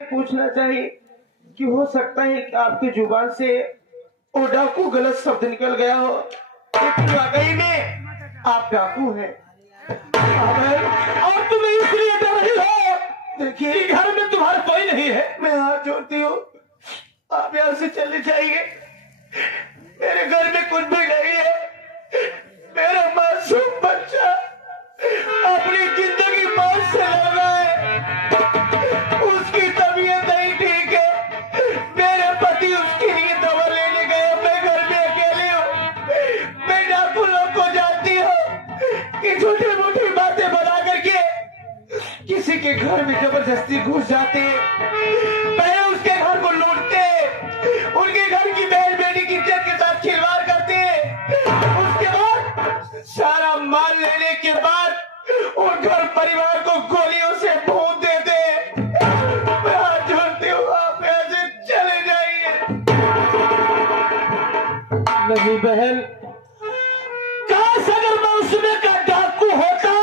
पूछना चाहिए कि हो सकता है कि आपकी जुबान से वो डाकू गलत शब्द निकल गया हो, लेकिन वाकई में आप डाकू हैं। और तुम्हें इसलिए डर रही हो देखिए घर में तुम्हारा कोई नहीं है। मैं हाथ जोड़ती हूँ, आप यहाँ से चले जाइए। मेरे घर में कुछ भी नहीं है। मेरा मासूम बच्चा अपनी जिंदगी मौत से लड़ रहा है। उसकी तबीयत नहीं ठीक है। मेरे पति उसके लिए दवा लेने गए। मैं घर में अकेले हूँ। मैं डाकू लोग को जानती हूँ कि छोटी मोटी बातें बना करके किसी के घर में जबरदस्ती घुस जाते हैं, पहले उसके घर को लूटते हैं, उनके घर की बहन बेटी की इज्जत के साथ खिलवाड़ करते हैं, उसके बाद सारा माल लेने के बाद उन घर परिवार को गोलियों से भून देते हैं। मैं हाथ जोड़ती हूँ, आप यहाँ से चले जाइए। नहीं बहन, काश अगर मैं उसमें का डाकू होता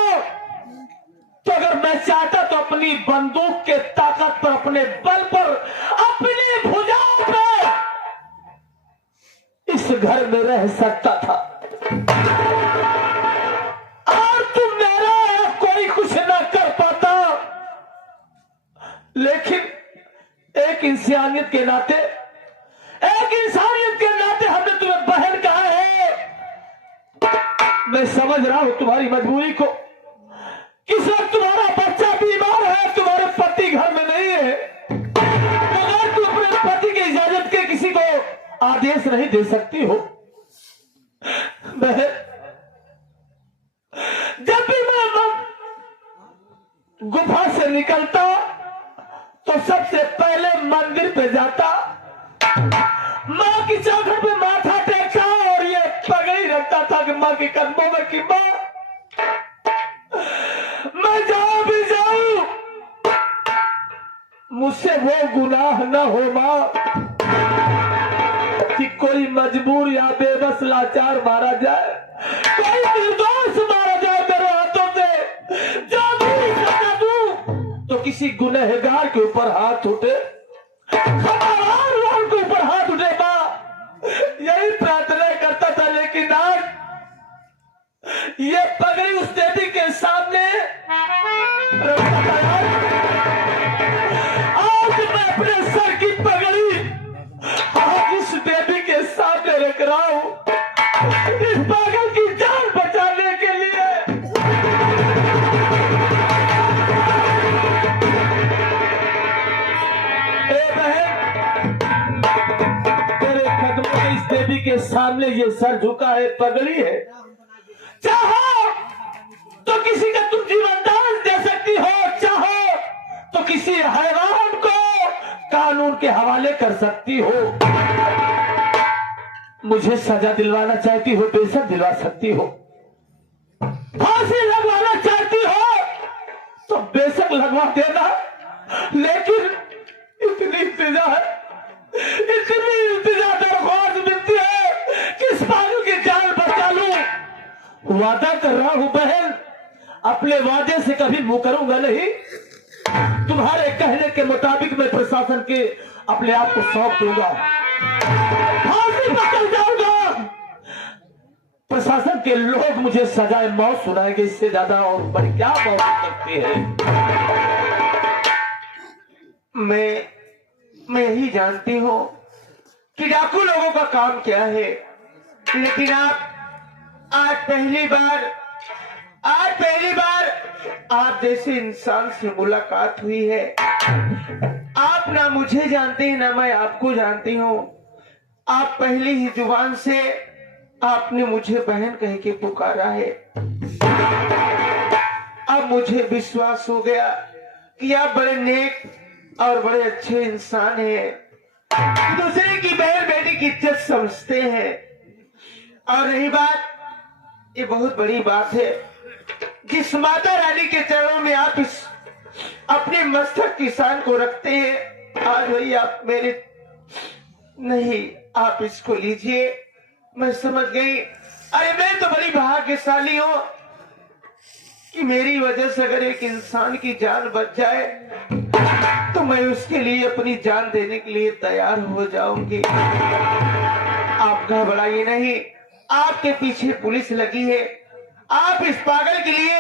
तो अगर मैं चाहता तो अपनी बंदूक के ताकत पर, अपने बल पर, अपनी भुजाओं पर इस घर में रह सकता था। और तुम मेरा कोई कुछ ना कर पाता, लेकिन एक इंसानियत के नाते, हमने तुम्हें बहन कहा है। मैं समझ रहा हूं तुम्हारी मजबूरी को। किस वक्त तुम्हारा बच्चा बीमार है, तुम्हारे पति घर में नहीं है, मगर तुम अपने पति की इजाजत के किसी को आदेश नहीं दे सकती हो। जब भी मैं गुफा से निकलता तो सबसे पहले मंदिर पे जाता, माँ की चौखट पे माथा टेकता और ये पगड़ी रखता था कि माँ के कदमों में कि माँ मैं जहां भी जाऊं मुझसे वो गुनाह न हो मां कि कोई मजबूर या बेबस लाचार मारा जाए, कोई निर्दोष मारा जाए मेरे हाथों से। जो भी सजा दूं तो किसी गुनहगार के ऊपर हाथ उठे, खबरदार के ऊपर हाथ उठे मां, यही प्रार्थना करता था। लेकिन आज ये पगड़ी उस देवी के सामने, आज मैं अपने सर की पगड़ी आज इस देवी के सामने रख रहा हूं, इस पागल की जान बचाने के लिए। ए बहन, तेरे कदमों में इस देवी के सामने ये सर झुका है, पगड़ी है। चाहो तो किसी का तुम जीवन दान दे सकती हो, चाहो तो किसी हैवान को कानून के हवाले कर सकती हो। मुझे सजा दिलवाना चाहती हो, बेशक दिलवा सकती हो। फांसी लगवाना चाहती हो तो बेशक लगवा देना, लेकिन इतनी इल्तिजा दरख्वास्त मिलती है कि इस पागल की जान बचा लूं। वादा कर रहा हूं बहन, अपने वादे से कभी मुंह करूंगा नहीं। तुम्हारे कहने के मुताबिक मैं प्रशासन के अपने आप को सौंप दूंगा, फांसी पर चल जाऊंगा। प्रशासन के लोग मुझे सजाए मौत सुनाएंगे, इससे ज्यादा और बड़ी क्या मौत हो सकती है। मैं यही जानती हूँ कि डाकू लोगों का काम क्या है, लेकिन आज पहली बार आप जैसे इंसान से मुलाकात हुई है। आप ना मुझे जानते हैं ना मैं आपको जानती हूँ। आप पहली ही जुबान से आपने मुझे बहन कह के पुकारा है। अब मुझे विश्वास हो गया कि आप बड़े नेक और बड़े अच्छे इंसान हैं, दूसरे की बहन बेटी की इज्जत समझते हैं। और रही बात, ये बहुत बड़ी बात है, जिस माता रानी के चरणों में आप इस अपने मस्तक किसान को रखते हैं, आज वही आप मेरे नहीं, आप इसको लीजिए। मैं समझ गई, अरे मैं तो बड़ी भाग्यशाली हूं कि मेरी वजह से अगर एक इंसान की जान बच जाए तो मैं उसके लिए अपनी जान देने के लिए तैयार हो जाऊंगी। आप घबराइए नहीं, आपके पीछे पुलिस लगी है। आप इस पागल के लिए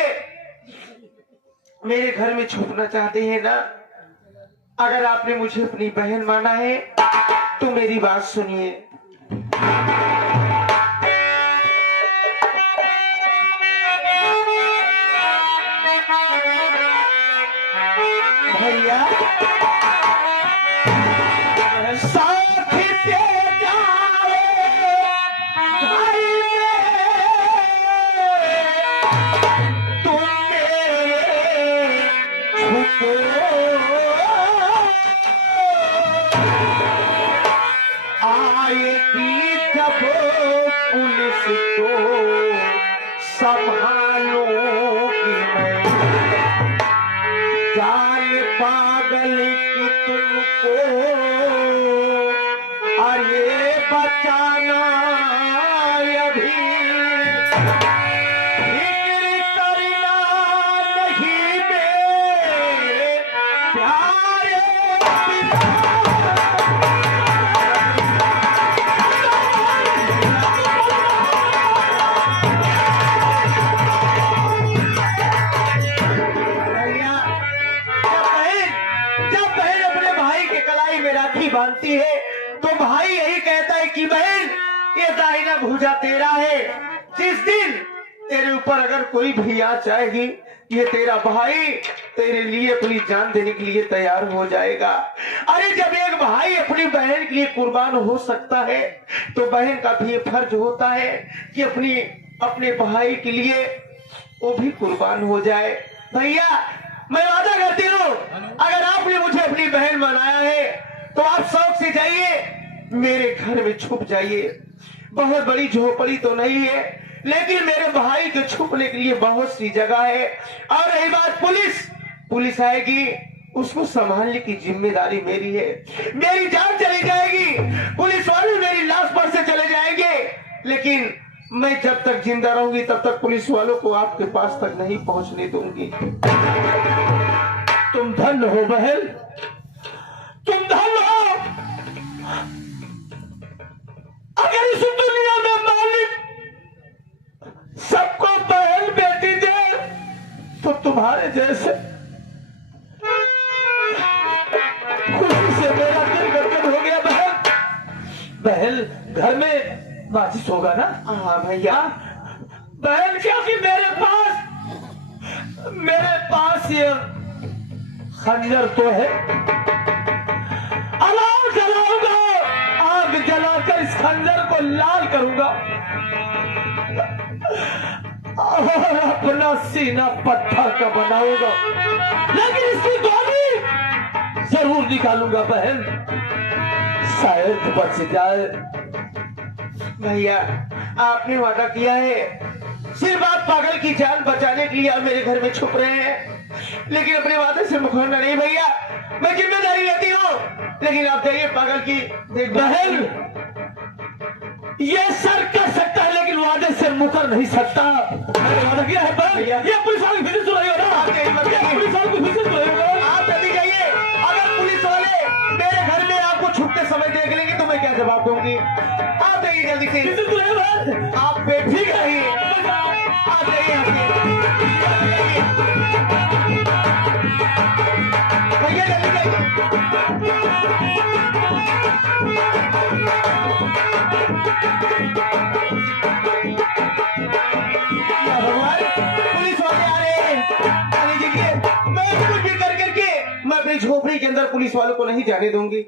मेरे घर में छुपना चाहते हैं ना? अगर आपने मुझे अपनी बहन माना है तो मेरी बात सुनिए। भैया साथ दे जाओ भाई तुम मेरे छुपो, आएगी जब पुलिस तो संभालूंगी मैं, जान पागल की तुमको अरे बचाना अभी, फिक्र करना नहीं मेरे प्यारे पिता। राखी बांधती है तो भाई यही कहता है कि बहन ये दाहिना भुजा तेरा है। जिस दिन तेरे ऊपर अगर कोई भी आ जाएगी, ये तेरा भाई तेरे लिए अपनी जान देने के लिए तैयार हो जाएगा। अरे जब एक भाई अपनी बहन के लिए कुर्बान हो सकता है तो बहन का भी ये फर्ज होता है कि अपने भाई के लिए वो भी कुर्बान हो जाए। भैया मैं वादा करती हूँ, अगर आपने मुझे अपनी बहन बनाया है तो आप शौक से जाइए, मेरे घर में छुप जाइए। बहुत बड़ी झोपड़ी तो नहीं है, लेकिन मेरे भाई के छुपने के लिए बहुत सी जगह है। और रही बात पुलिस आएगी, उसको संभालने की जिम्मेदारी मेरी है। मेरी जान चली जाएगी, पुलिस वाले मेरी लाश पर से चले जाएंगे, लेकिन मैं जब तक जिंदा रहूंगी तब तक पुलिस वालों को आपके पास तक नहीं पहुंचने दूंगी। तुम धन्य हो बहन, तुम धन्य हो। अगर इस दुनिया में मालिक सबको बहन बेटी दे तो तुम्हारे जैसे, खुशी से मेरा दिल गदगद हो गया। बहन घर में माचिस होगा ना? हाँ भैया। बहन क्योंकि मेरे पास ये खंजर तो है, अलाव जलाऊंगा, आग जलाकर इस खंजर को लाल करूंगा और अपना सीना पत्थर का बनाऊंगा, लेकिन इसकी गोली जरूर निकालूंगा बहन, शायद बच जाए। भैया आपने वादा किया है, सिर्फ आप पागल की जान बचाने के लिए आप मेरे घर में छुप रहे हैं, लेकिन अपने वादे से मुखरना नहीं भैया। मैं जिम्मेदारी लेती हूँ, लेकिन आप जाइए पागल की देख। बहन ये सर कर सकता है लेकिन वादे से मुकर नहीं सकता। मैंने वादा किया है बहन, ये पुलिस वाले फिर से रही होगा, पुलिस वालों को फिर से रही होगा। आप जल्दी जाइए, अगर पुलिस वाले मेरे घर में आपको छुपते समय देख लेंगे तो मैं क्या जवाब दूंगी। आप जाइए जल्दी से, आप बेफिक्र रहिए, आप जाइए भैया जल्दी जाइए। पुलिस वाले आ रहे हैं, आने दीजिए। मैं कुछ भी करके मैं अपनी झोपड़ी के अंदर पुलिस वालों को नहीं जाने दूंगी।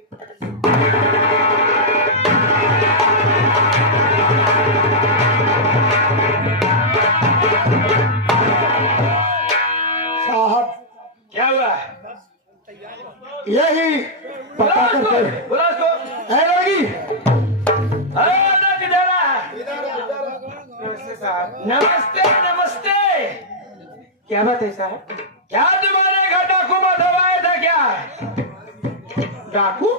साहब क्या हुआ? यही पता करते है लड़की। नमस्ते साहब। नमस्ते नमस्ते। क्या बात है साहब? क्या तुम्हारे घर डाकू माधव आया था क्या? डाकू?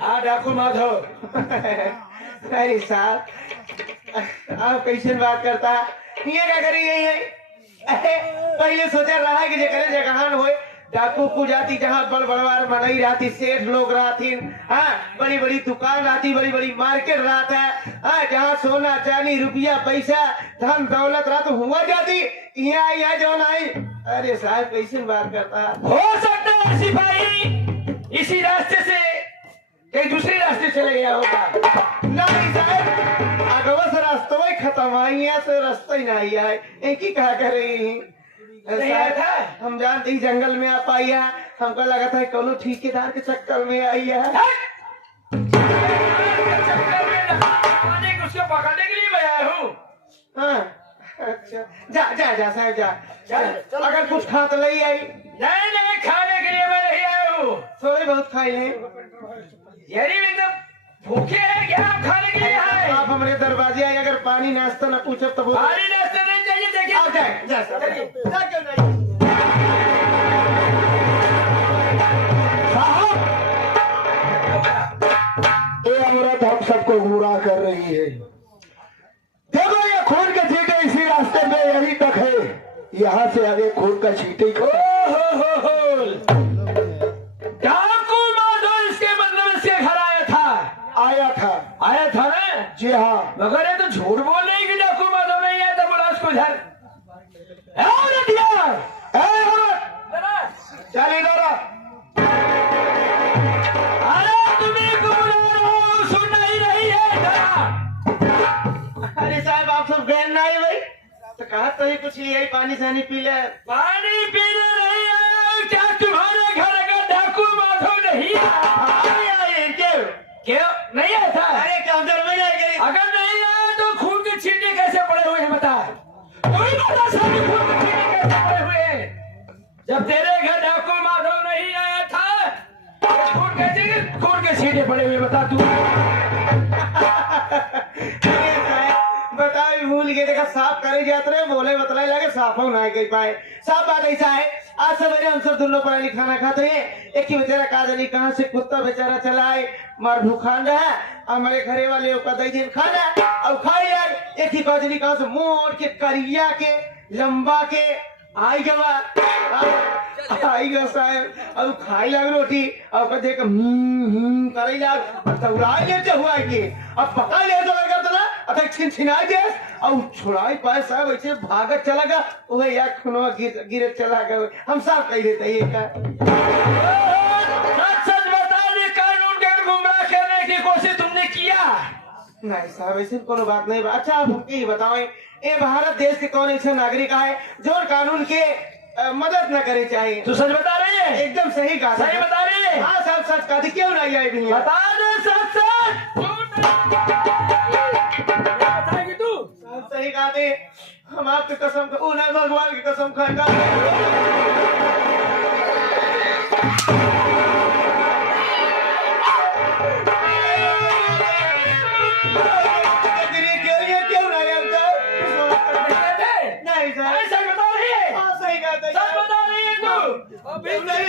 हाँ डाकू माधव। अरे साहब आप कैसे बात करता? ये क्या करी गई है? पहले सोचा रहा कि जे करे जगहान होए डाकू को जाती जहाँ बड़ बड़वार मनई रहती, सेठ लोग रहती, हाँ बड़ी बड़ी दुकान रहती, बड़ी बड़ी मार्केट रहता है, हाँ जहाँ सोना चांदी रुपया पैसा धन दौलत रहता हुआ जाती, यहाँ जो नहीं। अरे साहब कैसे बात करता है? हो सकता है सिपाही इसी रास्ते से कहीं दूसरे रास्ते चले गया होगा। नहीं साहब, अगवस रास्ता ही खत्म आई है, से रास्ता ही नहीं है, एक ही कहा कर रही नहीं आया था? हम जानते ही जंगल में आ पाई है, हमको लगा था कोनो ठेकेदार के चक्कर में आई है। उसको पकड़ने के लिए मैं आया हूँ। हाँ अच्छा, जा जा जा साहब जा, अगर कुछ खा तो ले आई। नहीं नहीं, खाने के लिए मैं नहीं आया हूँ। थोड़े बहुत खाई ले, यानी एकदम भूखे हैं क्या? खाने के लिए आए? आप हमारे दरवाजे आए, अगर पानी नाश्ता न पूछे तो पानी नाश्ता नहीं चाहिए। देखिए आप जाए जा जा क्यों नहीं? ये औरत हम सबको गुमराह कर रही है। देखो ये खून के छींटे इसी रास्ते में यही तक है, यहाँ से आगे खून का छींटे ही खत्म। डाकू माधव इसके मतलब इसके घर आया था। आया था ना? जी हाँ। मगर ये तो झूठ बोल रही कि डाकू माधव नहीं आया था, बोला उसको घर। चल इधर आ। अरे तुम्हें को बुला रहा हूं, सुन नहीं रही है जरा। अरे साहब आप सब गए नहीं भाई, तो कहा तो ही कुछ यही पानी सानी पी ले। पानी पीने नहीं आया क्या? तुम्हारे घर का डाकू माधव नहीं आया? क्यों नहीं आया था? अरे काउंटर में जाएंगे। अगर नहीं आया तो खून के छींटे कैसे पड़े हुए हैं बता? तुम्हें बता सारे खून के छींटे कैसे पड़े हुए हैं? जब तेरे घर डाकू माधव नहीं आया था तो खून के छींटे पड़े हुए, बता तू। बताओ भूल गए, देखा साफ करे जाते रहे, बोले बतलाए लगे साफ हो ना कर पाए। साफ बात ऐसा है, आज सवेरे हम सब दोनों पढ़ा खाना खाते रहे, एक ही बेचारा काज नहीं कहाँ से कुत्ता बेचारा चला आए, मार भूखान रहा, हमारे घरे वाले दही दिन खाना और खाई जाए, एक ही काजनी कहाँ से मोड़ के करिया के लंबा के आई गवा आई गो साहब, अब खाई लग रोटी और देख करे लाग तौराई ले हुआ के अब पका ले तो लगा तो ना अतः छिनछिना दे और छुड़ाई पाए साहब ऐसे भागत चला गया, वह यार खुनवा गिरे चला गया। हम साफ कह देते ये का सच बता दे, कानून के गुमराह करने की कोशिश तुमने किया? नहीं साहब ऐसी कोनो बात नहीं। अच्छा आप हमको ये बताओ, ये भारत देश के कौन ऐसे नागरिक है जो कानून के मदद न करे चाहिए? तू सच बता रही है? एकदम सही कहा। सही बता रही है? हाँ साहब सच कहा थी, क्यों नहीं आई भी? बता दे सच सच। बताएगी तू? सही कहा थे, हम आपकी कसम भगवान की कसम खाएगा। क्यों नहीं आता? नहीं सर सच बता रही है? हाँ सही कहा था। सच बता रही है तू? अभी नहीं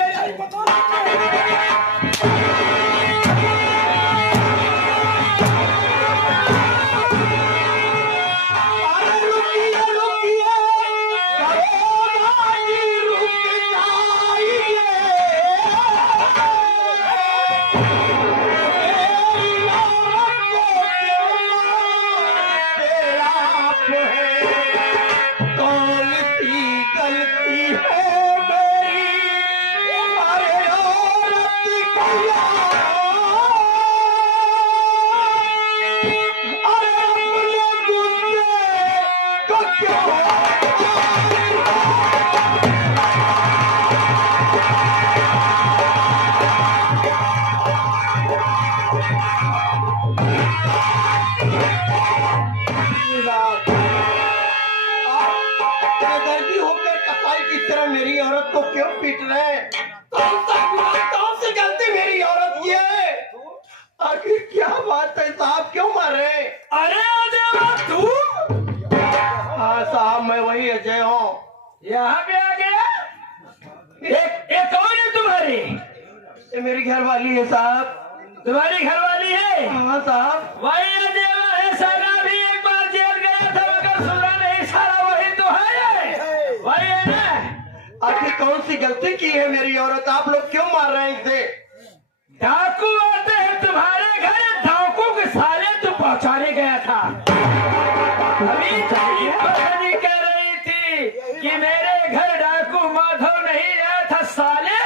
मेरी औरत को क्यों पीट रहे? कौन सी गलती मेरी औरत की है? आखिर क्या बात है साहब, क्यों मार रहे? अरे अजय तू? हाँ साहब मैं वही अजय हूँ। यहाँ पे आ गया? एक कौन है तुम्हारी? ये मेरी घरवाली है साहब। तुम्हारी घरवाली है? हाँ साहब। वही अजय है, सारा भी एक बार जेल गया था मगर सुना नहीं, सारा वही तो है। वही है ना? आखिर कौन सी गलती की है मेरी औरत? आप लोग क्यों मार रहे हैं इसे? डाकू आते हैं तुम्हारे घर, डाकू के साले तू पहुंचाने गया था। अभी पत्नी कह रही थी कि मेरे घर डाकू माधव नहीं आया था। साले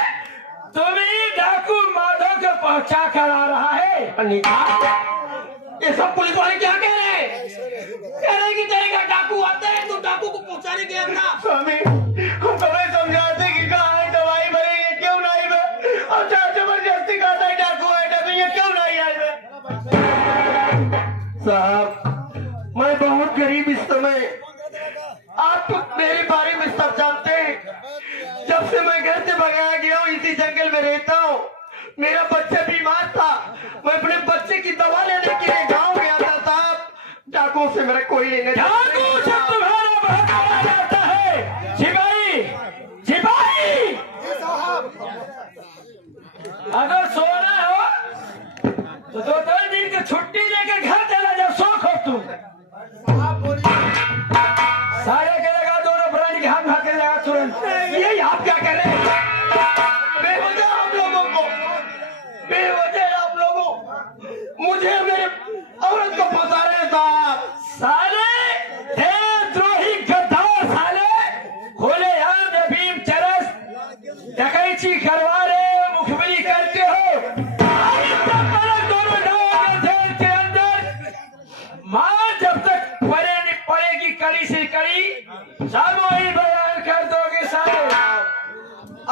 तुम्ही डाकू माधव को पहुंचा कर आ रहा है। अनीता, ये सब पुलिस वाले क्या कह रहे हैं? कह रहे हैं कि तेरे घर डाकू आते हैं, तू डाकू को पहुंचाने गया था। स्वामी, हम तुम्हें समझाते कि कहाँ है दवाई भरेंगे, क्यों नहीं बे? और चार जबरदस्ती कहता है डाकू है, डाकू ये क्यों नहीं आए बे? साहब, मैं बहुत गरीब इस समय, आप मेरे बारे में सब जानते हैं। जब से मैं घर से भगाया गया हूँ, इसी जंगल में रहता हूँ। मेरा बच्चा बीमार था, मैं अपने बच्चे की दवा लेने के लिए गांव गया था साहब। डाकुओं से मेरा कोई लेने डाकू से तुम्हारा बहुत बड़ा नाता है। सिपाही, सिपाही, अगर सोना हो तो 2-3 दिन की छुट्टी लेकर घर चला जाओ। सो खो तुम सारे के लगा, दोनों प्राणी के हाथ भाग के लगा तुरंत। ये आप क्या कर रहे हैं? बेवजह आप लोगों को, बेवजह आप लोगों मुझे मेरे औरत को फंसा रहे हैं साहब। साले देशद्रोही गद्दार साले, खुलेआम भीम चरस डकैती करवा रहे हो, मुखबिरी करते हो। दोनों डाल जेल के अंदर मार जब तक पड़ेगी कड़ी से कड़ी, सब वही बयान कर दोगे साले।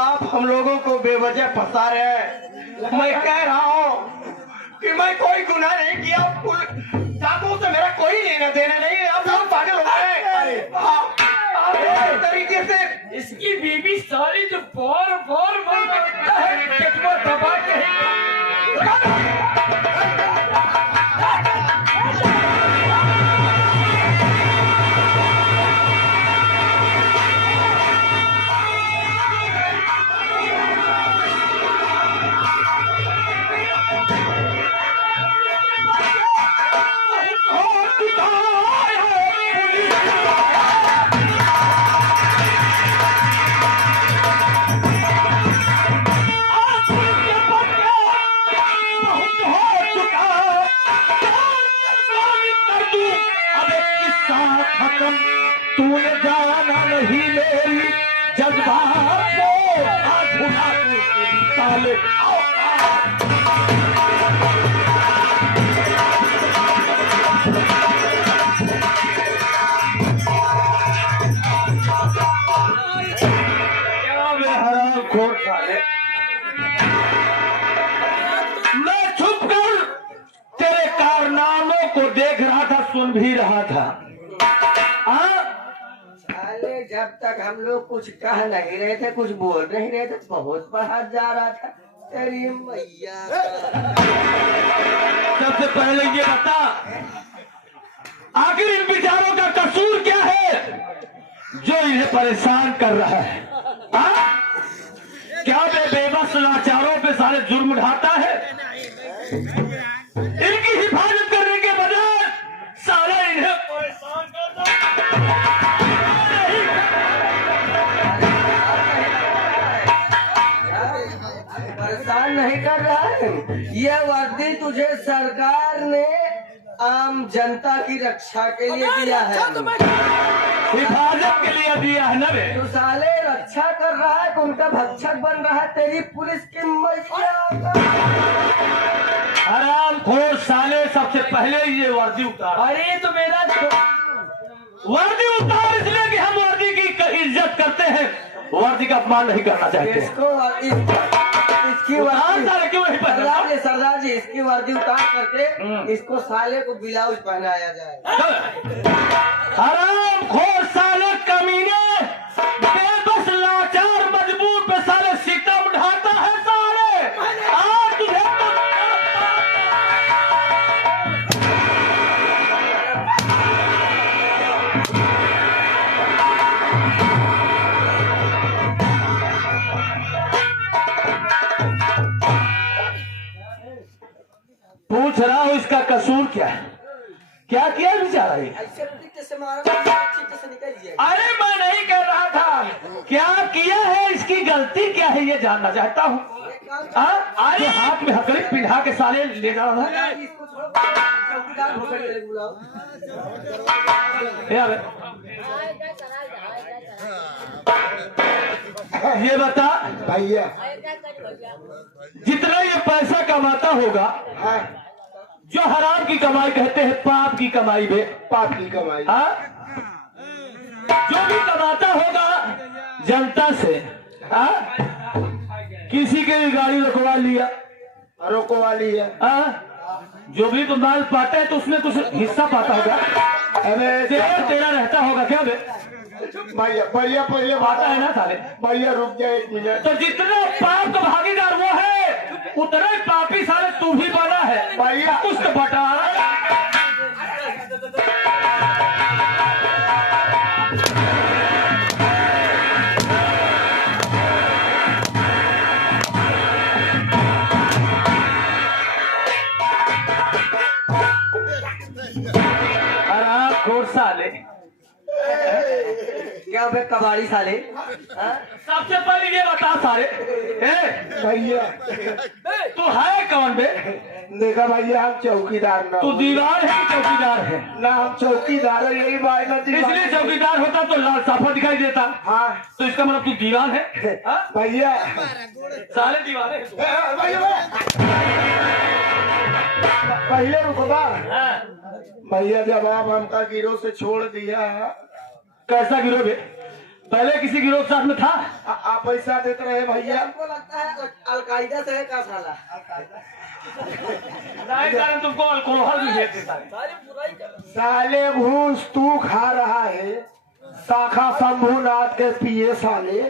आप हम लोगों को बेवजह फंसा रहे हैं। मैं कह रहा हूँ कि मैं कोई गुनाह नहीं किया। डाकुओं से मेरा कोई लेना देना नहीं है। आप लोग पागल हो गए। आप इस तरीके से इसकी बीबी साली तो फोर मन करता है, कितना दबा के तूने जाना नहीं मेरी जज्बात को, आज भुला साले। हरामखोर साले, मैं छुप कर तेरे कारनामों को देख रहा था, सुन भी रहा था। साले जब तक हम लोग कुछ कह नहीं रहे थे, कुछ बोल नहीं रहे थे, बहुत बढ़ा जा रहा था। तेरी मैया सबसे पहले ये बता, आखिर इन विचारों का कसूर क्या है जो इन्हें परेशान कर रहा है? क्या वे बेबस लाचारों पे सारे जुर्म ढाता है? इनकी हिफाजत करने के बजाय सारा इन्हें परेशान करता परेशान नहीं कर रहा है। ये वर्दी तुझे सरकार ने आम जनता की रक्षा के लिए दिया है, हिफाजत के लिए दिया है न बे? तू साले रक्षा कर रहा है, उनका भक्षक बन रहा है। तेरी पुलिस की मैया हरामखोर साले, सबसे पहले ये वर्दी उतार। अरे तो मेरा वर्दी उतार इसलिए कि हम वर्दी की इज्जत करते हैं, वर्दी का अपमान नहीं करना चाहते। इसकी वर्दी क्यों नहीं पहना? सरदार जी, इसकी वर्दी उतार करके इसको साले को ब्लाउज पहनाया जाए। हरामखोर साले, कमीने, बेबस लाचार मजबूर पे साले सितम ढाता है साले। आज तुझे पूछ रहा हूँ, इसका कसूर क्या है? क्या किया बेचारा ये? ऐसे पीछे से मारा, पीछे से निकल गया। अरे मैं नहीं कर रहा था, क्या किया है, इसकी गलती क्या है, ये जानना चाहता हूँ। अरे हाथ में हथकड़ी पिढ़ा के साले ले जा रहा है यार। ये बता भैया जितना ये पैसा कमाता होगा, हाँ, जो हराम की कमाई कहते हैं, पाप की कमाई में, पाप की कमाई, हाँ, जो भी कमाता होगा जनता से, हाँ, किसी के भी गाड़ी रुकवा लिया, रोको वाली है। हाँ, जो भी तो माल पाता है तो उसमें कुछ हिस्सा पाता होगा। अबे तेरा रहता होगा क्या बे? भैया भैया पहले पाता है ना साले। भैया रुक जाए 1 मिनट। तो जितना पाप का भागीदार वो है, उतना ही पापी साले तू भी बना है भैया। कुछ तो बटा। आराम खोर साले, क्या बे कबाड़ी साले? सबसे पहले ये बता सारे, भैया तू है कौन बे? देखा भैया, हम चौकीदार ना तू दीवार है कि चौकीदार है? ना, हम चौकीदार है, यही बात है। इसलिए चौकीदार होता तो लाल साफा दिखाई देता। हाँ तो इसका मतलब तू दीवान है, हाँ? भैया, साले दीवान है। पहले रुकवा हाँ। भैया, जब आप हमका गिरोह से छोड़ दिया, कैसा गिरोह बे? पहले किसी गिरोह के साथ में था? आप पैसा देते रहे भैया। हमको लगता है अलकायदा से है का साला। नहीं कारण तुमको अल्कोहल भी भेज देता है। साले घूस तू खा रहा है, शाखा शंभुनाथ के पिए साले,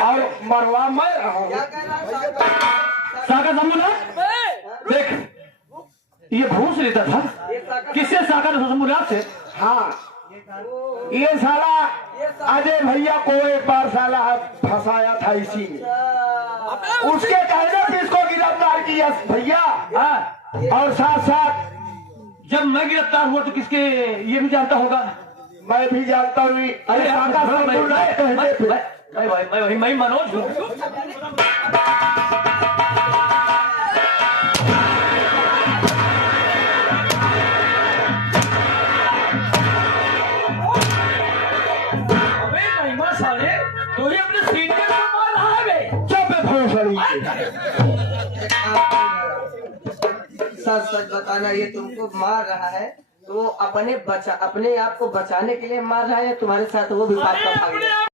और मरवा मैं रहा हूँ। क्या कह रहा है? साका समूना देख, ये घूस लेता था किससे? साका समूना से। हाँ, ये साला अजय भैया को एक बार साला फंसाया था इसी में, उसके कहने पे इसको गिरफ्तार किया भैया। हाँ। और साथ साथ जब मैं गिरफ्तार हुआ तो किसके, ये भी जानता होगा। मैं भी जानता हूँ। अरे शाखा शंभुनाथ कहने पे। मैं मनोज हूँ। तो ही अपने सीनियर को मार रहा है बे। चुप है भोसड़ी। सच सच बताना, ये तुमको मार रहा है तो अपने आप को बचाने के लिए मार रहा है, या तुम्हारे साथ वो भी पाप का भागीदार?